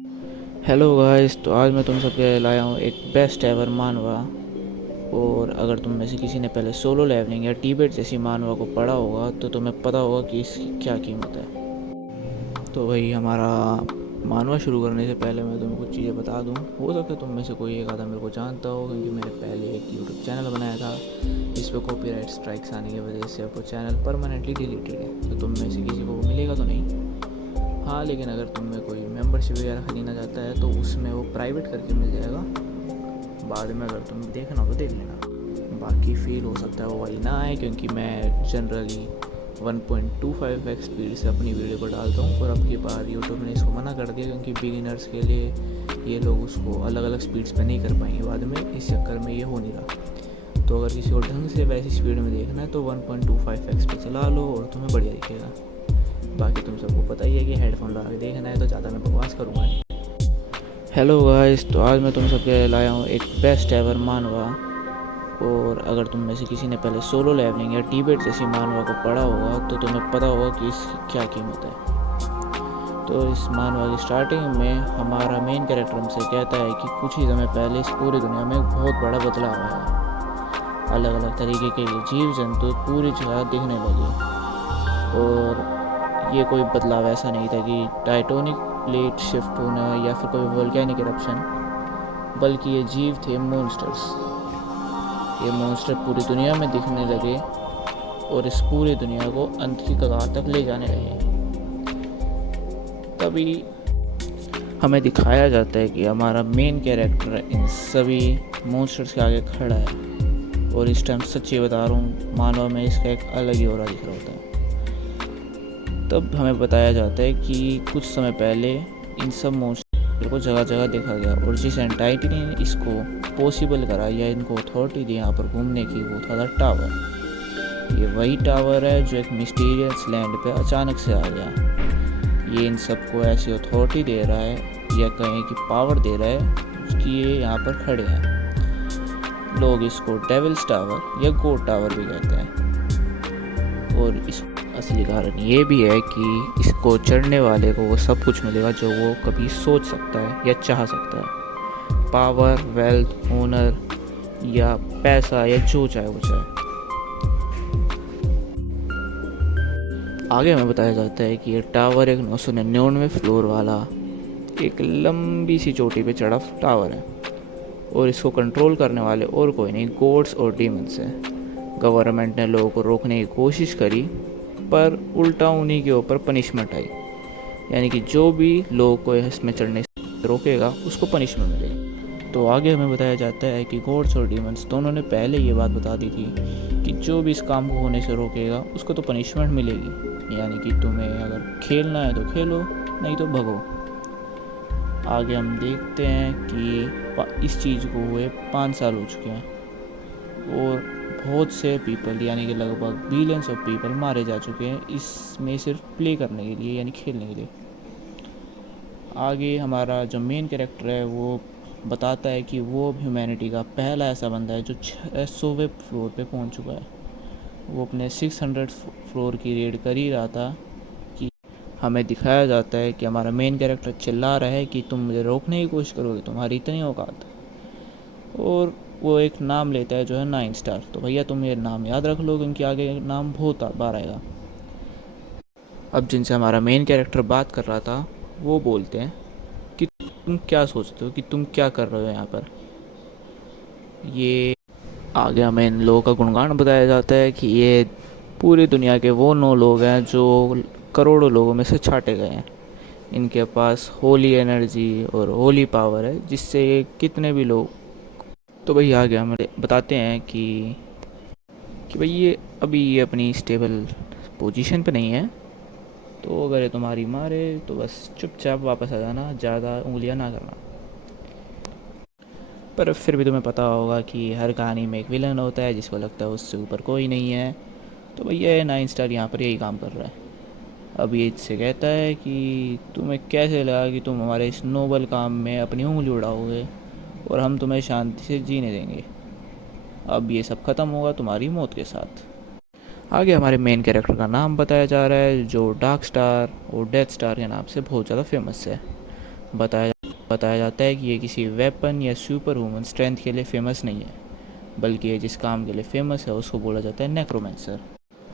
Hello guys, तो आज मैं तुम सबके लाया हूँ एक बेस्ट एवर मानवा। और अगर तुम में से किसी ने पहले सोलो लेवलिंग या टिबेट जैसी मानवा को पढ़ा होगा तो तुम्हें पता होगा कि इसकी क्या कीमत है। तो भाई हमारा मानवा शुरू करने से पहले मैं तुम्हें कुछ चीज़ें बता दूँ। हो सकता है तुम में से कोई एक आधा मेरे को जानता हो, क्योंकि मैंने पहले एक यूट्यूब चैनल बनाया था जिस पर कॉपीराइट स्ट्राइक्स आने की वजह से अब वो चैनल परमानेंटली डिलीटेड है। तो तुम में से किसी को वो मिलेगा तो नहीं। हाँ, लेकिन अगर तुम में कोई मेंबरशिप वगैरह ख़रीदना चाहता है तो उसमें वो प्राइवेट करके मिल जाएगा। बाद में अगर तुम देखना हो तो देख लेना। बाकी फील हो सकता है वो वाली ना आए, क्योंकि मैं जनरली 1.25x स्पीड से अपनी वीडियो को डालता हूँ। और अब की बार यूट्यूब ने इसको मना कर दिया, क्योंकि बिगिनर्स के लिए ये लोग उसको अलग अलग स्पीड्स पे नहीं कर पाएंगे बाद में। इस चक्कर में ये हो नहीं रहा। तो अगर किसी को ढंग से वैसी स्पीड में देखना है तो 1.25x पे चला लो और तुम्हें बढ़िया दिखेगा। बाकी तुम सबको पता ही है कि हेडफोन लगा के देखना है, तो ज़्यादा मैं बकवास करूँगा नहीं। हेलो गाइस, तो आज मैं तुम सबके लाया हूँ एक बेस्ट एवर मानवा। और अगर तुम में से किसी ने पहले सोलो लेवलिंग या टिबेट जैसी मानवा को पढ़ा होगा तो तुम्हें पता होगा कि इसकी क्या कीमत है। तो इस मानवा की स्टार्टिंग में हमारा मेन कैरेक्टर हमसे कहता है कि कुछ ही समय पहले इस पूरी दुनिया में एक बहुत बड़ा बदलाव आया। अलग अलग तरीके के जीव जंतु पूरी जगह दिखने लगे। और ये कोई बदलाव ऐसा नहीं था कि टाइटोनिक प्लेट शिफ्ट होना या फिर कोई वोल्केनिक इरप्शन, बल्कि ये जीव थे मॉन्स्टर्स। ये मॉन्स्टर पूरी दुनिया में दिखने लगे और इस पूरी दुनिया को अंत की कगार तक ले जाने लगे। तभी हमें दिखाया जाता है कि हमारा मेन कैरेक्टर इन सभी मॉन्स्टर्स के आगे खड़ा है। और इस टाइम सच्ची बता रहा हूँ, मानव में इसका एक अलग ही ऑरा दिख रहा होता है। तब हमें बताया जाता है कि कुछ समय पहले इन सब मॉन्स्टर को जगह जगह देखा गया, और जिस एंटाइटी ने इसको पॉसिबल करा या इनको अथॉरिटी दी यहाँ पर घूमने की, वो था टावर। ये वही टावर है जो एक मिस्टीरियस लैंड पे अचानक से आ गया। ये इन सबको ऐसी अथॉरिटी दे रहा है, या कहें कि पावर दे रहा है कि ये यहाँ पर खड़े हैं। लोग इसको डेविल्स टावर या गॉड टावर भी कहते हैं। और इस असली कारण ये भी है कि इसको चढ़ने वाले को वो सब कुछ मिलेगा जो वो कभी सोच सकता है या चाह सकता है। पावर, वेल्थ, ऑनर या पैसा, या जो चाहे वो चाहे। आगे हमें बताया जाता है कि ये टावर एक 999 फ्लोर वाला एक लंबी सी चोटी पे चढ़ा टावर है। और इसको कंट्रोल करने वाले और कोई नहीं, गॉड्स और डीमंस हैं। गवर्नमेंट ने लोगों को रोकने की कोशिश करी, पर उल्टा उन्हीं के ऊपर पनिशमेंट आई। यानी कि जो भी लोगों को इसमें चढ़ने से रोकेगा उसको पनिशमेंट मिलेगी। तो आगे हमें बताया जाता है कि गॉड्स और डीमंस दोनों ने पहले ये बात बता दी थी कि जो भी इस काम को होने से रोकेगा उसको तो पनिशमेंट मिलेगी। यानी कि तुम्हें अगर खेलना है तो खेलो, नहीं तो भगो। आगे हम देखते हैं कि इस चीज़ को हुए 5 साल हो चुके हैं और बहुत से पीपल, यानी कि लगभग बिलियंस ऑफ पीपल मारे जा चुके हैं इसमें सिर्फ प्ले करने के लिए, यानी खेलने के लिए। आगे हमारा जो मेन कैरेक्टर है वो बताता है कि वो ह्यूमैनिटी का पहला ऐसा बंदा है जो 600वें फ्लोर पे पहुंच चुका है। वो अपने 600 फ्लोर की रेड कर ही रहा था कि हमें दिखाया जाता है कि हमारा मेन कैरेक्टर चिल्ला रहा है कि तुम मुझे रोकने की कोशिश करोगे, तुम्हारी इतनी औकात। और वो एक नाम लेता है जो है 9 स्टार। तो भैया तुम ये नाम याद रख लो, क्योंकि आगे नाम बहुत बार आएगा। अब जिनसे हमारा मेन कैरेक्टर बात कर रहा था वो बोलते हैं कि तुम क्या सोचते हो, कि तुम क्या कर रहे हो यहाँ पर। ये आगे हमें इन लोगों का गुणगान बताया जाता है कि ये पूरी दुनिया के वो 9 लोग हैं जो करोड़ों लोगों में से छांटे गए हैं। इनके पास होली एनर्जी और होली पावर है, जिससे ये कितने भी लोग। तो भाई आगे हमें बताते हैं कि भाई ये अभी ये अपनी स्टेबल पोजीशन पे नहीं है, तो अगर ये तुम्हारी मारे तो बस चुपचाप वापस आ जाना, ज़्यादा उंगलियां ना करना। पर फिर भी तुम्हें पता होगा कि हर कहानी में एक विलन होता है जिसको लगता है उससे ऊपर कोई नहीं है। तो भैया ये 9 स्टार यहाँ पर यही काम कर रहा है। अब ये इससे कहता है कि तुम्हें कैसे लगा कि तुम हमारे इस नोबल काम में अपनी उंगली उड़ाओगे और हम तुम्हें शांति से जीने देंगे। अब ये सब ख़त्म होगा तुम्हारी मौत के साथ। आगे हमारे मेन कैरेक्टर का नाम बताया जा रहा है जो डार्क स्टार और डेथ स्टार के नाम से बहुत ज़्यादा फेमस है। बताया जाता है कि ये किसी वेपन या सुपर ह्यूमन स्ट्रेंथ के लिए फेमस नहीं है, बल्कि ये जिस काम के लिए फेमस है उसको बोला जाता है नेक्रोमेंसर।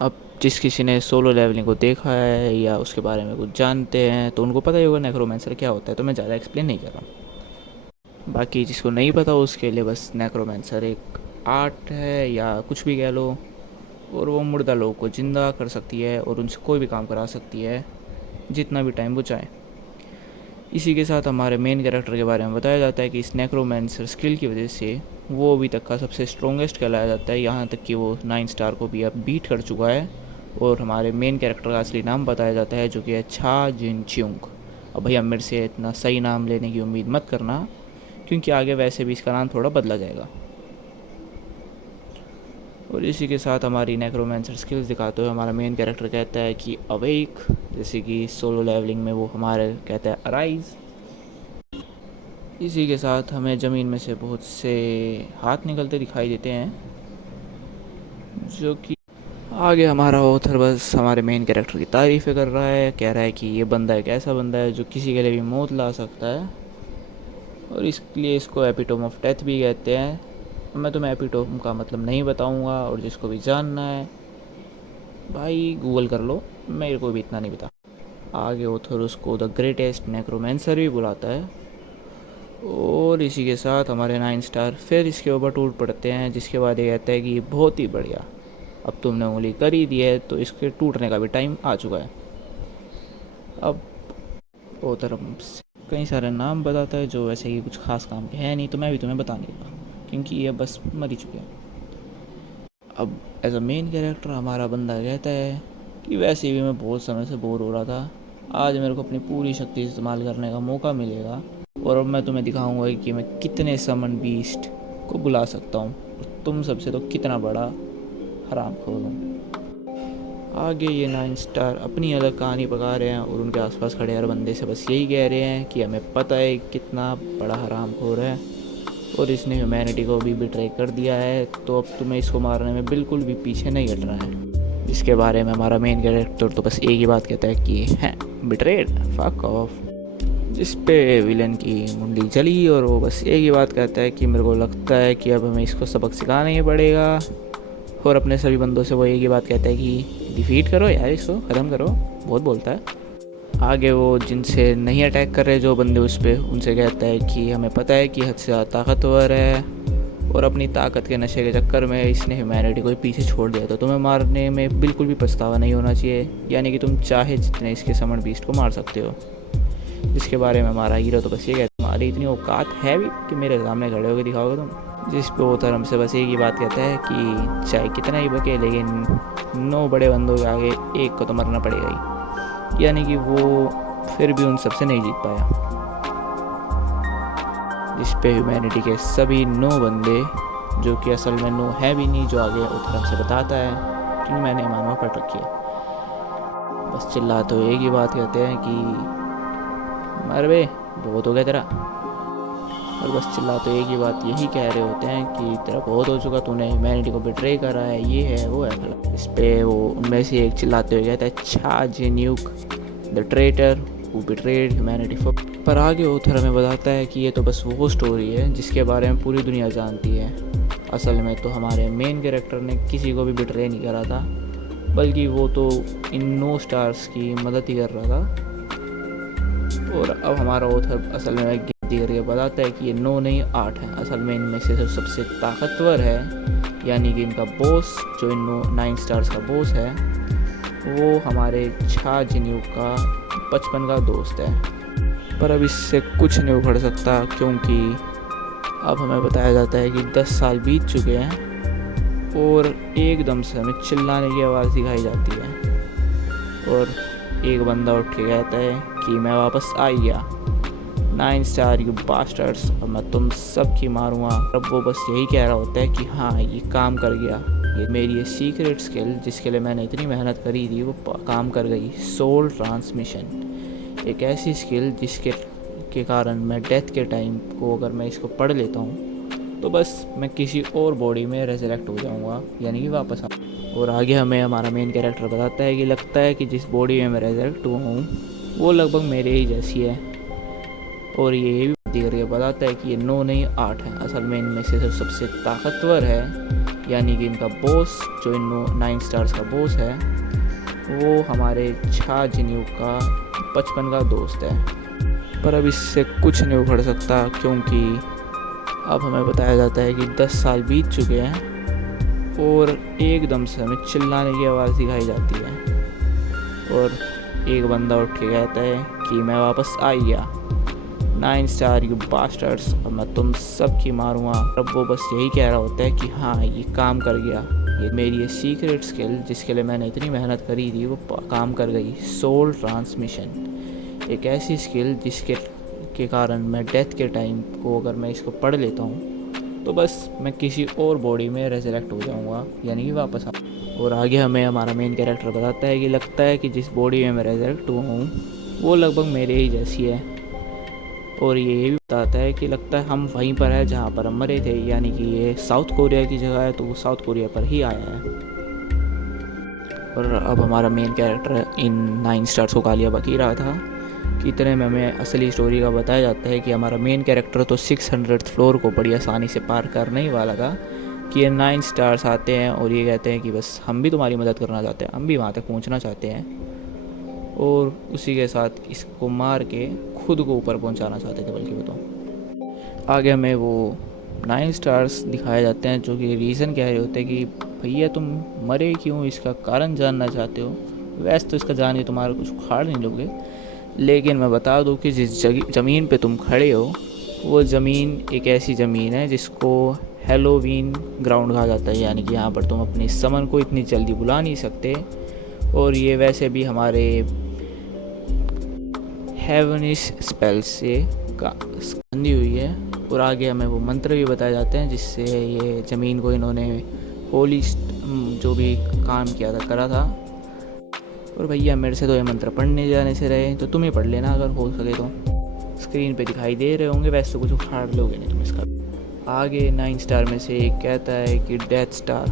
अब जिस किसी ने सोलो लेवलिंग को देखा है या उसके बारे में कुछ जानते हैं तो उनको पता ही होगा नेक्रोमेंसर क्या होता है, तो मैं ज़्यादा एक्सप्लेन नहीं कर रहा हूँ। बाकी जिसको नहीं पता उसके लिए बस नेक्रोमेंसर एक आर्ट है या कुछ भी कह लो, और वो मुर्दा लोगों को ज़िंदा कर सकती है और उनसे कोई भी काम करा सकती है जितना भी टाइम वो चाहे। इसी के साथ हमारे मेन कैरेक्टर के बारे में बताया जाता है कि इस नेक्रोमेंसर स्किल की वजह से वो अभी तक का सबसे स्ट्रॉन्गेस्ट कहलाया जाता है, यहाँ तक कि वो 9 स्टार को भी अब बीट कर चुका है। और हमारे मेन कैरेक्टर का असली नाम बताया जाता है जो कि है छा जिन चियोंग। अब भैया मेरे से इतना सही नाम लेने की उम्मीद मत करना, क्योंकि आगे वैसे भी इसका नाम थोड़ा बदला जाएगा। और इसी के साथ हमारी नेक्रोमेंसर स्किल्स दिखाते हुए हमारा मेन कैरेक्टर कहता है कि अवेक, जैसे कि सोलो लेवलिंग में वो हमारे कहता है अराइज। इसी के साथ हमें ज़मीन में से बहुत से हाथ निकलते दिखाई देते हैं, जो कि आगे हमारा ऑथर बस हमारे मेन कैरेक्टर की तारीफ़ें कर रहा है, कह रहा है कि ये बंदा एक ऐसा बंदा है जो किसी के लिए भी मौत ला सकता है, और इसलिए इसको एपिटोम ऑफ डेथ भी कहते हैं। मैं तुम्हें एपिटोम का मतलब नहीं बताऊंगा, और जिसको भी जानना है भाई गूगल कर लो, मेरे को भी इतना नहीं पता। आगे ऑथर उसको द ग्रेटेस्ट नेक्रोमेंसर भी बुलाता है। और इसी के साथ हमारे 9 स्टार फिर इसके ऊपर टूट पड़ते हैं, जिसके बाद ये कहता है कि बहुत ही बढ़िया, अब तुमने उंगली कर ही दी है तो इसके टूटने का भी टाइम आ चुका है। अब ऑथर कई सारे नाम बताता है जो वैसे ही कुछ खास काम के हैं नहीं, तो मैं भी तुम्हें बता नहीं रहा क्योंकि ये बस मर ही चुके हैं। अब एज अ मेन कैरेक्टर हमारा बंदा कहता है कि वैसे भी मैं बहुत समय से बोर हो रहा था, आज मेरे को अपनी पूरी शक्ति इस्तेमाल करने का मौका मिलेगा, और अब मैं तुम्हें दिखाऊंगा कि मैं कितने समन बीस्ट को बुला सकता हूँ, तुम सबसे तो कितना बड़ा हरामखोर हूँ। आगे ये 9 स्टार अपनी अलग कहानी पका रहे हैं और उनके आसपास खड़े हर बंदे से बस यही कह रहे हैं कि हमें पता है कितना बड़ा हरामखोर है और इसने ह्यूमैनिटी को भी बिट्रे कर दिया है, तो अब तुम्हें इसको मारने में बिल्कुल भी पीछे नहीं हटना है। इसके बारे में हमारा मेन कैरेक्टर तो बस एक ही बात कहता है कि हैं बिट्रेड, फक ऑफ, जिस पे विलन की मुंडी जली और वो बस एक ही बात कहता है कि मेरे को लगता है कि अब हमें इसको सबक सिखाना ही पड़ेगा। और अपने सभी बंदों से वो एक ही बात कहता है कि डिफीट करो यार, इसको ख़त्म करो, बहुत बोलता है। आगे वो जिनसे नहीं अटैक कर रहे जो बंदे उस पर, उनसे कहता है कि हमें पता है कि हद से ज़्यादा ताकतवर है और अपनी ताकत के नशे के चक्कर में इसने ह्यूमैनिटी को पीछे छोड़ दिया, तो तुम्हें मारने में बिल्कुल भी पछतावा नहीं होना चाहिए, यानी कि तुम चाहे जितने इसके समन बीस्ट को मार सकते हो। जिसके बारे में हमारा हीरो तो बस ये कहता है तुम्हारी इतनी औकात है भी कि मेरे सामने खड़े होकर दिखाओगे तुम। जिस पे वो धर्म से बस एक ही बात कहता है कि चाहे कितना ही बके, लेकिन 9 बड़े बंदों के आगे एक को तो मरना पड़ेगा ही, यानी कि वो फिर भी उन सबसे नहीं जीत पाया। जिस पे ह्यूमैनिटी के सभी 9 बंदे, जो कि असल में 9 है भी नहीं, जो आगे उधर्म से बताता है क्योंकि मैंने मानवा पढ़ रखी है, बस चिल्ला तो एक ही बात कहते हैं कि मर बे, बहुत हो गया तेरा। और बस चिल्ला तो एक ही बात यही कह रहे होते हैं कि तेरा बहुत हो चुका, तूने ह्यूमैनिटी को बिट्रे करा है, ये है वो है। इस पे वो उनमें से एक चिल्लाते हुए कहता है छा जिन्यूक, the traitor who betrayed humanity for. पर आगे ऑथर हमें बताता है कि ये तो बस वो स्टोरी है जिसके बारे में पूरी दुनिया जानती है। असल में तो हमारे मेन कैरेक्टर ने किसी को भी बिट्रे नहीं करा था, बल्कि वो तो इन 9 स्टार्स की मदद ही कर रहा था। और अब हमारा ऑथर असल में गिनती करके बताता है कि ये 9 नहीं 8 हैं। असल में इनमें से सबसे ताकतवर है, यानी कि इनका बॉस जो इन 9 स्टार्स का बॉस है, वो हमारे छा जिन्यू का बचपन का दोस्त है। पर अब इससे कुछ नहीं उखड़ सकता, क्योंकि अब हमें बताया जाता है कि 10 साल बीत चुके हैं और एकदम से हमें चिल्लाने की आवाज़ दिखाई जाती है और एक बंदा उठ के कहता है कि मैं वापस आ गया, 9 स्टार यू बास्टर्ड्स, अब मैं तुम सब की मारूंगा। अब वो बस यही कह रहा होता है कि हाँ ये काम कर गया, ये मेरी ये सीक्रेट स्किल जिसके लिए मैंने इतनी मेहनत करी थी वो काम कर गई। सोल ट्रांसमिशन, एक ऐसी स्किल जिसके कारण मैं डेथ के टाइम को अगर मैं इसको पढ़ लेता हूँ तो बस मैं किसी और बॉडी में रेजरेक्ट हो जाऊँगा, यानी कि वापस आ। और आगे हमें हमारा मेन कैरेक्टर बताता है कि लगता है कि जिस बॉडी में मैं रेजरेक्ट हुआ हूँ वो लगभग मेरे ही जैसी है और ये भी दिख रही है बताता है कि ये 9 नहीं 8 है। असल में इनमें से जो सबसे ताकतवर है यानी कि इनका बॉस जो इन 9 स्टार्स का बॉस है वो हमारे छा जिन्यू का बचपन का दोस्त है। पर अब इससे कुछ नहीं उखड़ सकता क्योंकि अब हमें बताया जाता है कि 10 साल बीत चुके हैं और एकदम से हमें चिल्लाने की आवाज़ दिखाई जाती है और एक बंदा उठ के कहता है कि मैं वापस आ गया, 9 स्टार यू बास्टर्ड्स, और मैं तुम सब की मारूंगा। अब वो बस यही कह रहा होता है कि हाँ ये काम कर गया, ये मेरी ये सीक्रेट स्किल जिसके लिए मैंने इतनी मेहनत करी थी वो काम कर गई। सोल ट्रांसमिशन, एक ऐसी स्किल जिसके के कारण मैं डेथ के टाइम को अगर मैं इसको पढ़ लेता हूँ तो बस मैं किसी और बॉडी में रेजरेक्ट हो जाऊँगा यानी कि वापस आ। और आगे हमें हमारा मेन कैरेक्टर बताता है कि लगता है कि जिस बॉडी में मैं रेजरेक्ट हुआ हूँ वो लगभग मेरे ही जैसी है। और ये भी बताता है कि लगता है हम वहीं पर है जहाँ पर हम मरे थे, यानी कि ये साउथ कोरिया की जगह है तो वो साउथ कोरिया पर ही आया है। और अब हमारा मेन कैरेक्टर इन 9 स्टार्स को गालियाँ बकी रहा था कि इतने में हमें असली स्टोरी का बताया जाता है कि हमारा मेन कैरेक्टर तो 600th फ्लोर को बड़ी आसानी से पार करने ही वाला था कि ये 9 स्टार्स आते हैं और ये कहते हैं कि बस हम भी तुम्हारी मदद करना चाहते हैं, हम भी वहाँ तक पहुँचना चाहते हैं, और उसी के साथ इसको मार के खुद को ऊपर पहुँचाना चाहते थे। बल्कि बताओ आगे हमें वो 9 स्टार्स दिखाए जाते हैं जो कि रीज़न कह रहे होते हैं कि भैया तुम मरे क्यों, इसका कारण जानना चाहते हो। वैसे तो इसका जान के तुम्हारा कुछ उखाड़ नहीं लोगे, लेकिन मैं बता दूं कि जिस ज़मीन पे तुम खड़े हो वो ज़मीन एक ऐसी ज़मीन है जिसको हेलोवीन ग्राउंड कहा जाता है, यानी कि यहाँ पर तुम अपनी समन को इतनी जल्दी बुला नहीं सकते। और ये वैसे भी हमारे हेवनिश स्पेल से बंधी हुई है। और आगे हमें वो मंत्र भी बताए जाते हैं जिससे ये ज़मीन को इन्होंने होली जो भी काम किया था करा था। और भैया मेरे से तो ये मंत्र पढ़ने जाने से रहे, तो तुम ही पढ़ लेना अगर हो सके तो। स्क्रीन पे दिखाई दे रहे होंगे, वैसे तो कुछ उखाड़ लोगे नहीं तुम इसका। आगे 9 स्टार में से एक कहता है कि डेथ स्टार,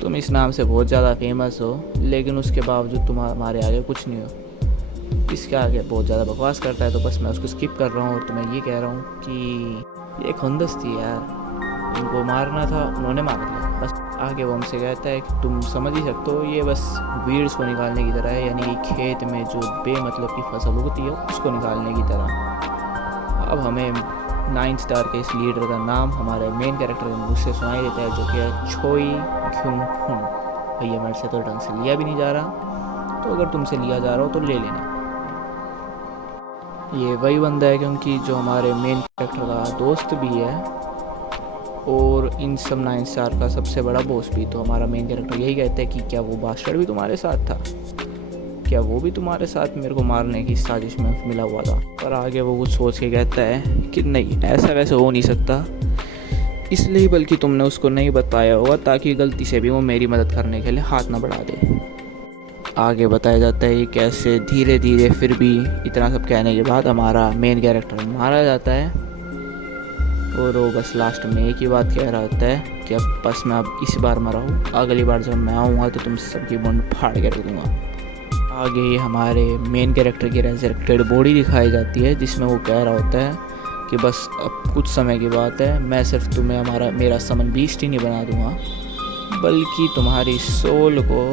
तुम इस नाम से बहुत ज़्यादा फेमस हो लेकिन उसके बावजूद तुम हमारे आगे कुछ नहीं हो। इसके आगे बहुत ज़्यादा बकवास करता है तो बस मैं उसको स्किप कर रहा हूँ और तुम्हें ये कह रहा हूँ कि ये खुंदस थी यार, इनको मारना था उन्होंने मार दिया बस। आगे वो हमसे कहता है कि तुम समझ ही सकते हो ये बस वीड्स को निकालने की तरह है, यानी कि खेत में जो बेमतलब की फसल उगती है उसको निकालने की तरह। अब हमें 9 स्टार के इस लीडर का नाम हमारे मेन कैरेक्टर के मुझ से सुनाई देता है जो कि है छोई घ्यूम खुन। भैया मेरे से तो ढंग से लिया भी नहीं जा रहा, तो अगर तुमसे लिया जा रहा हो तो ले लेना। ये वही बंदा है क्योंकि जो हमारे मेन कैरेक्टर का दोस्त भी है और इन सब 9 स्टार का सबसे बड़ा बॉस भी। तो हमारा मेन कैरेक्टर यही कहता है कि क्या वो बास्टर्ड भी तुम्हारे साथ था, क्या वो भी तुम्हारे साथ मेरे को मारने की साजिश में मिला हुआ था। पर आगे वो कुछ सोच के कहता है कि नहीं ऐसा वैसे हो नहीं सकता, इसलिए बल्कि तुमने उसको नहीं बताया होगा ताकि गलती से भी वो मेरी मदद करने के लिए हाथ ना बढ़ा दे। आगे बताया जाता है कैसे धीरे धीरे फिर भी इतना सब कहने के बाद हमारा मेन कैरेक्टर मारा जाता है। और वो बस लास्ट में एक ही बात कह रहा होता है कि अब बस मैं अब इस बार मरा हूँ, अगली बार जब मैं आऊँगा तो तुम सबकी बंड फाड़ के रख दूँगा। आगे हमारे मेन कैरेक्टर की रेजरेक्टेड बॉडी दिखाई जाती है जिसमें वो कह रहा होता है कि बस अब कुछ समय की बात है, मैं सिर्फ तुम्हें मेरा समन बीस्ट ही नहीं बना दूँगा बल्कि तुम्हारी सोल को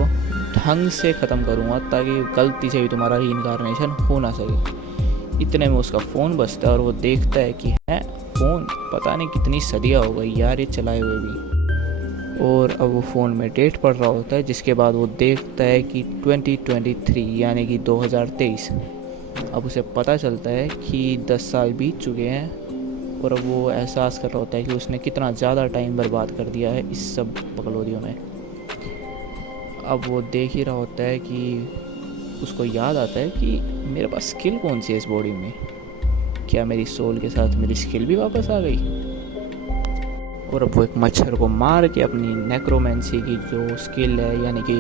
ढंग से ख़त्म करूँगा ताकि गलती से भी तुम्हारा रीइंकार्नेशन हो ना सके। इतने में उसका फ़ोन बजता है और वो देखता है कि है फ़ोन पता नहीं कितनी सदियाँ हो गई यार ये चलाए हुए भी। और अब वो फ़ोन में डेट पढ़ रहा होता है जिसके बाद वो देखता है कि 2023 यानी कि 2023। अब उसे पता चलता है कि 10 साल बीत चुके हैं और अब वो एहसास कर रहा होता है कि उसने कितना ज़्यादा टाइम बर्बाद कर दिया है इस सब बकलोदियों में। अब वो देख ही रहा होता है कि उसको याद आता है कि मेरे पास स्किल कौन सी है इस बॉडी में, क्या मेरी सोल के साथ मेरी स्किल भी वापस आ गई। और अब वो एक मच्छर को मार के अपनी नेक्रोमेंसी की जो स्किल है यानी कि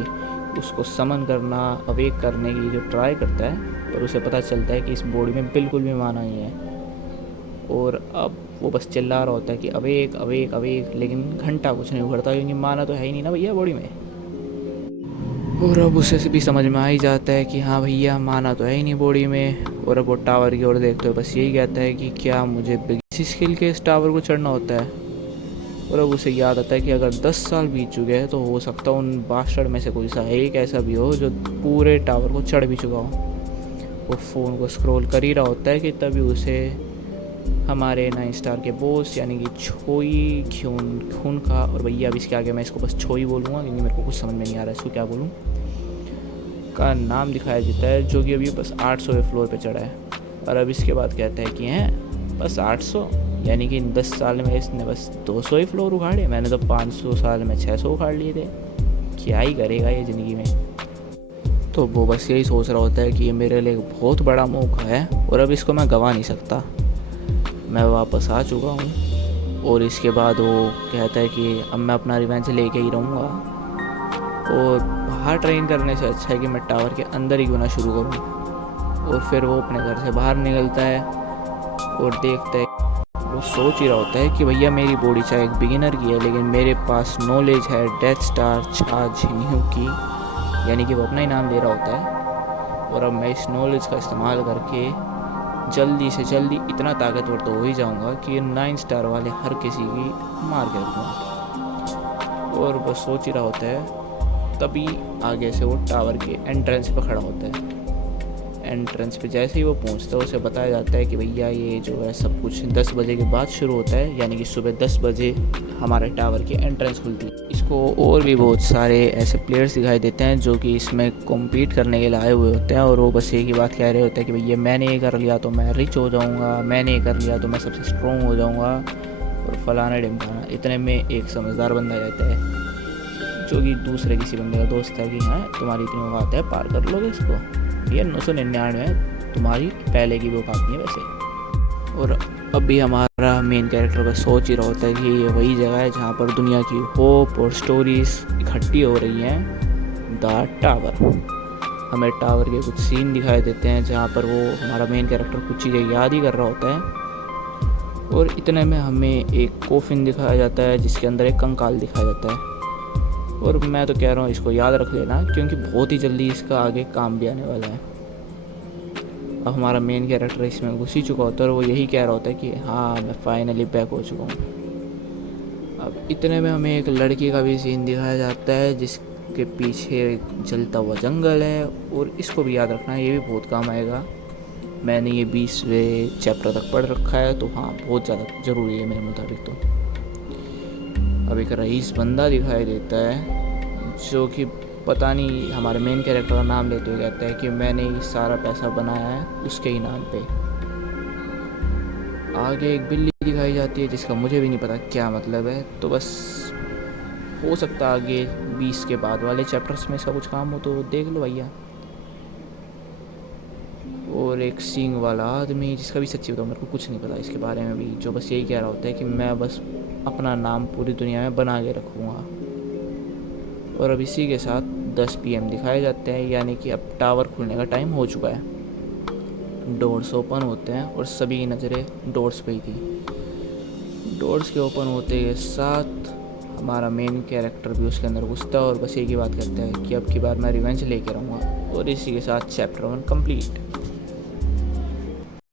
उसको समन करना अवेक करने की जो ट्राई करता है, पर उसे पता चलता है कि इस बॉडी में बिल्कुल भी माना नहीं है। और अब वो बस चिल्ला रहा होता है कि अवेक अवेक अवेक, लेकिन घंटा कुछ नहीं उखड़ता क्योंकि माना तो है ही नहीं ना भैया बॉडी में। और अब उसे भी समझ में आ ही जाता है कि हाँ भैया माना तो है ही नहीं बॉडी में। और अब वो टावर की ओर देखते हुए बस यही कहता है कि क्या मुझे बिग स्किल के इस टावर को चढ़ना होता है। और अब उसे याद आता है कि अगर 10 साल बीत चुके हैं तो हो सकता है उन बास्टर्ड में से कोई सा एक ऐसा भी हो जो पूरे टावर को चढ़ भी चुका हो। वो फ़ोन को स्क्रॉल कर ही रहा होता है कि तभी उसे हमारे 9 स्टार के बॉस यानी कि छोई खून खून का, और भैया अब इसके आगे मैं इसको बस छोई बोलूँगा क्योंकि मेरे को कुछ समझ में नहीं आ रहा है इसको क्या बोलूँ, का नाम दिखाया जाता है, जो कि अभी बस 800वें फ्लोर पे चढ़ा है। और अब इसके बाद कहता है कि हैं बस 800, यानी कि इन 10 साल में इसने बस 200 ही फ्लोर उखाड़े, मैंने तो 500 साल में 600 उखाड़ लिए थे, क्या ही करेगा ये ज़िंदगी में। तो वो बस यही सोच रहा होता है कि ये मेरे लिए एक बहुत बड़ा मौका है और अब इसको मैं गंवा नहीं सकता, मैं वापस आ चुका हूँ। और इसके बाद वो कहता है कि अब मैं अपना रिवेंज लेके ही रहूँगा, और बाहर ट्रेन करने से अच्छा है कि मैं टावर के अंदर ही क्यों ना शुरू करूँ। और फिर वो अपने घर से बाहर निकलता है और देखता है, वो सोच ही रहा होता है कि भैया मेरी बॉडी चाहे एक बिगिनर की है लेकिन मेरे पास नॉलेज है डेथ स्टार छा झिन्यू की, यानी कि वो अपना ही नाम ले रहा होता है। और अब मैं इस नॉलेज का इस्तेमाल करके जल्दी से जल्दी इतना ताकतवर तो हो ही जाऊंगा कि 9 स्टार वाले हर किसी की मार के रखूँगा। और बस सोच ही रहा होता है तभी आगे से वो टावर के एंट्रेंस पर खड़ा होता है। एंट्रेंस पे जैसे ही वो पहुंचता है उसे बताया जाता है कि भैया ये जो है सब कुछ 10 बजे के बाद शुरू होता है, यानी कि सुबह 10 बजे हमारे टावर की एंट्रेंस खुलती है। इसको और भी बहुत सारे ऐसे प्लेयर्स दिखाई देते हैं जो कि इसमें कॉम्पीट करने के लिए आए हुए होते हैं, और वो बस एक ही बात कह रहे होते हैं कि भैया मैंने ये कर लिया तो मैं रिच हो जाऊँगा, मैंने ये कर लिया तो मैं सबसे स्ट्रॉन्ग हो जाऊँगा, और फलाना ढिमकाना। इतने में एक समझदार बंदा रहता है जो कि दूसरे किसी बंदे का दोस्त है कि हाँ तुम्हारी इतनी औकात है, पार कर लोगे इसको, ये 999 तुम्हारी पहले की भी औकात नहीं है वैसे। और अभी हमारा मेन कैरेक्टर बस सोच ही रहा होता है कि ये वही जगह है जहाँ पर दुनिया की होप और स्टोरीज इकट्ठी हो रही हैं, द टावर। हमें टावर के कुछ सीन दिखाई देते हैं जहाँ पर वो हमारा मेन कैरेक्टर कुछ चीज़ें याद ही कर रहा होता है। और इतने में हमें एक कॉफिन दिखाया जाता है जिसके अंदर एक कंकाल दिखाया जाता है। और मैं तो कह रहा हूँ इसको याद रख लेना क्योंकि बहुत ही जल्दी इसका आगे काम भी आने वाला है। अब हमारा मेन कैरेक्टर इसमें घुस ही चुका होता है और वो यही कह रहा होता है कि हाँ मैं फाइनली बैक हो चुका हूँ। अब इतने में हमें एक लड़की का भी सीन दिखाया जाता है जिसके पीछे एक जलता हुआ जंगल है, और इसको भी याद रखना, ये भी बहुत काम आएगा। मैंने ये 20वें चैप्टर तक पढ़ रखा है तो हाँ बहुत ज़्यादा ज़रूरी है मेरे मुताबिक। तो अब एक रईस बंदा दिखाई देता है जो कि पता नहीं हमारे मेन कैरेक्टर का नाम लेते हुए कहता है कि मैंने ये सारा पैसा बनाया है उसके ही नाम पे। आगे एक बिल्ली दिखाई जाती है जिसका मुझे भी नहीं पता क्या मतलब है, तो बस हो सकता है आगे 20 के बाद वाले चैप्टर्स में इसका कुछ काम हो तो देख लो भैया। और एक सींग वाला आदमी जिसका भी सच्ची बताऊँ मेरे को कुछ नहीं पता इसके बारे में भी, जो बस यही कह रहा होता है कि मैं बस अपना नाम पूरी दुनिया में बना के रखूँगा। और अब इसी के साथ 10 PM दिखाए जाते हैं, यानी कि अब टावर खुलने का टाइम हो चुका है। डोर्स ओपन होते हैं और सभी की नज़रें डोर्स पे ही थी। डोर्स के ओपन होते के साथ हमारा मेन कैरेक्टर भी उसके अंदर घुसता है और बस एक ही बात कहता है कि अब की बार मैं रिवेंज लेके रहूँगा। और इसी के साथ चैप्टर 1 कंप्लीट।